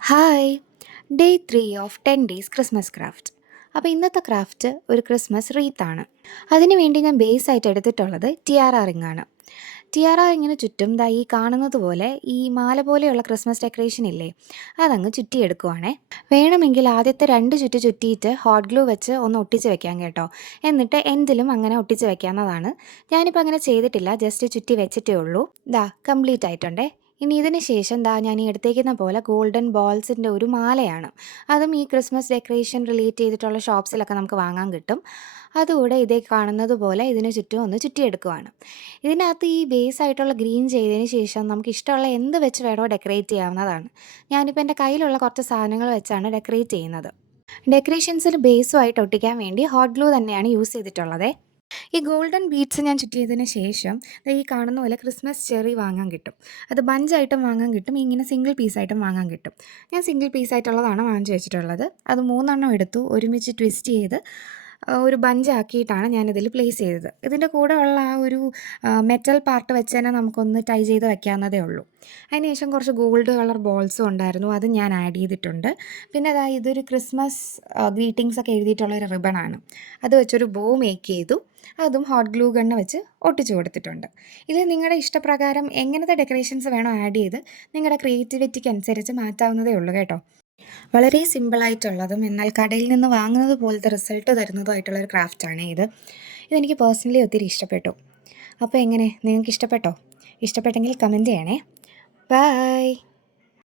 Hi! Day 3 of 10 days Christmas craft. അപ്പോൾ ഇന്നത്തെ craft ഒരു ക്രിസ്മസ് റീത്താണ്. അതിന് വേണ്ടി ഞാൻ ബേസ് ആയിട്ട് എടുത്തിട്ടുള്ളത് ടിയാറ റിങ്ങാണ്. ടിയാറ റിങ്ങിന് ചുറ്റും ദാ ഈ കാണുന്നത് പോലെ ഈ മാല പോലെയുള്ള ക്രിസ്മസ് ഡെക്കറേഷൻ ഇല്ലേ, അതങ്ങ് ചുറ്റിയെടുക്കുവാണേ. വേണമെങ്കിൽ ആദ്യത്തെ 2 ചുറ്റ് ചുറ്റിയിട്ട് ഹോട്ട് ഗ്ലൂ വെച്ച് ഒന്ന് ഒട്ടിച്ച് വെക്കാം കേട്ടോ. എന്നിട്ട് എൻഡിലും അങ്ങനെ ഒട്ടിച്ച് വെക്കാവുന്നതാണ്. ഞാനിപ്പോൾ അങ്ങനെ ചെയ്തിട്ടില്ല, ജസ്റ്റ് ചുറ്റി വെച്ചിട്ടേ ഉള്ളൂ. ദാ കംപ്ലീറ്റ് ആയിട്ടുണ്ടേ. ഇനി ഇതിന് ശേഷം ദാ ഞാൻ ഈ എടുത്തേക്കുന്ന പോലെ ഗോൾഡൻ ബോൾസിൻ്റെ ഒരു മാലയാണ്. അതും ഈ ക്രിസ്മസ് ഡെക്കറേഷൻ റിലേറ്റ് ചെയ്തിട്ടുള്ള ഷോപ്സിലൊക്കെ നമുക്ക് വാങ്ങാൻ കിട്ടും. അതുകൂടെ ഇതേ കാണുന്നത് പോലെ ഇതിന് ചുറ്റും ഒന്ന് ചുറ്റിയെടുക്കുവാണ്. ഇതിനകത്ത് ഈ ബേസ് ആയിട്ടുള്ള ഗ്രീൻ ചെയ്തതിന് ശേഷം നമുക്ക് ഇഷ്ടമുള്ള എന്ത് വെച്ച് വേണോ ഡെക്കറേറ്റ് ചെയ്യാവുന്നതാണ്. ഞാനിപ്പോൾ എൻ്റെ കയ്യിലുള്ള കുറച്ച് സാധനങ്ങൾ വെച്ചാണ് ഡെക്കറേറ്റ് ചെയ്യുന്നത്. ഡെക്കറേഷൻസിൽ ബേസുമായിട്ട് ഒട്ടിക്കാൻ വേണ്ടി ഹോട്ട് ഗ്ലൂ തന്നെയാണ് യൂസ് ചെയ്തിട്ടുള്ളത്. ഈ ഗോൾഡൻ ബീഡ്സ് ഞാൻ ചുറ്റിയതിന് ശേഷം ദേ ഈ കാണുന്ന പോലെ ക്രിസ്മസ് ചെറി വാങ്ങാൻ കിട്ടും. അത് ബഞ്ചായിട്ടും വാങ്ങാൻ കിട്ടും, ഇങ്ങനെ സിംഗിൾ പീസായിട്ടും വാങ്ങാൻ കിട്ടും. ഞാൻ സിംഗിൾ പീസായിട്ടുള്ളതാണ് വാങ്ങിച്ചു വെച്ചിട്ടുള്ളത്. അത് 3 എണ്ണം എടുത്തു, ഒരുമിച്ച് ട്വിസ്റ്റ് ചെയ്ത് ഒരു ബഞ്ചാക്കിയിട്ടാണ് ഞാനിതിൽ പ്ലേസ് ചെയ്തത്. ഇതിൻ്റെ കൂടെ ഉള്ള ആ ഒരു മെറ്റൽ പാർട്ട് വെച്ച് തന്നെ നമുക്കൊന്ന് ടൈ ചെയ്ത് വെക്കാവുന്നതേ ഉള്ളൂ. അതിന് ശേഷം കുറച്ച് ഗോൾഡ് കളർ ബോൾസും ഉണ്ടായിരുന്നു, അത് ഞാൻ ആഡ് ചെയ്തിട്ടുണ്ട്. പിന്നെ അതാ ഇതൊരു ക്രിസ്മസ് ഗ്രീറ്റിങ്സ് ഒക്കെ എഴുതിയിട്ടുള്ള ഒരു റിബണാണ്. അത് വെച്ചൊരു ബോ മേക്ക് ചെയ്തു. അതും ഹോട്ട് ഗ്ലൂ ഗണ്ണ് വെച്ച് ഒട്ടിച്ചു കൊടുത്തിട്ടുണ്ട്. ഇത് നിങ്ങളുടെ ഇഷ്ടപ്രകാരം എങ്ങനത്തെ ഡെക്കറേഷൻസ് വേണോ ആഡ് ചെയ്ത് നിങ്ങളുടെ ക്രിയേറ്റിവിറ്റിക്ക് അനുസരിച്ച് മാറ്റാവുന്നതേ ഉള്ളൂ കേട്ടോ. വളരെ സിമ്പിളായിട്ടുള്ളതും എന്നാൽ കടയിൽ നിന്ന് വാങ്ങുന്നത് പോലത്തെ റിസൾട്ട് തരുന്നതുമായിട്ടുള്ളൊരു ക്രാഫ്റ്റാണ് ഇത്. ഇതെനിക്ക് പേഴ്സണലി ഒത്തിരി ഇഷ്ടപ്പെട്ടു. അപ്പോൾ എങ്ങനെ, നിങ്ങൾക്ക് ഇഷ്ടപ്പെട്ടോ? ഇഷ്ടപ്പെട്ടെങ്കിൽ കമൻറ്റ് ചെയ്യണേ. ബൈ.